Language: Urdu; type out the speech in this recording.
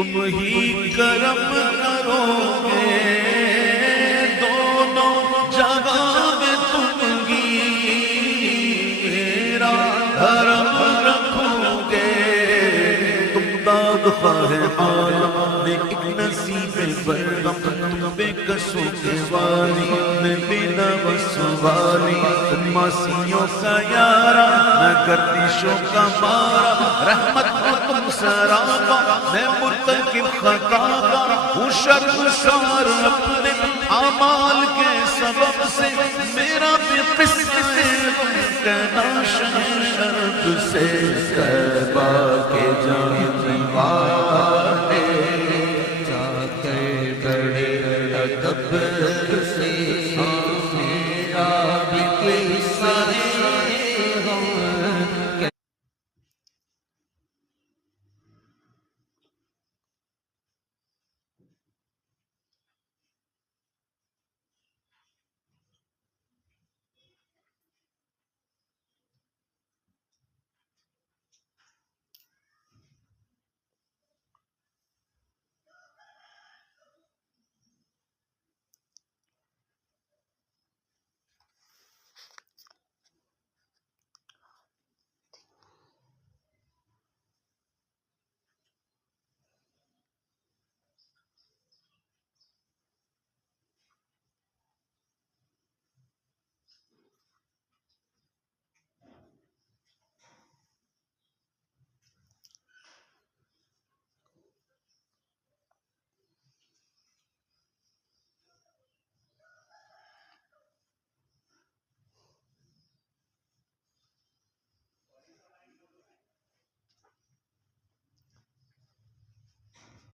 تم ہی کرم کرو گے، دونوں جگہ میں تم ہی میرا دھرم رکھو گے۔ تم داد خواہ عالم میں ایک نصیب برہم، تم بے کسوں کے والی میں بنا وسوالی، تم معصیوں کا یارا میں گردشوں کا مارا، رحمت ہو تم سراپا میں مرتکب خطا کا، ہوں شرمسار اپنے اعمال کے سبب سے، میرا بھی قصہ غم کہنا شرط سے، کعبہ کے جانے والے جا کر بڑے ادب سے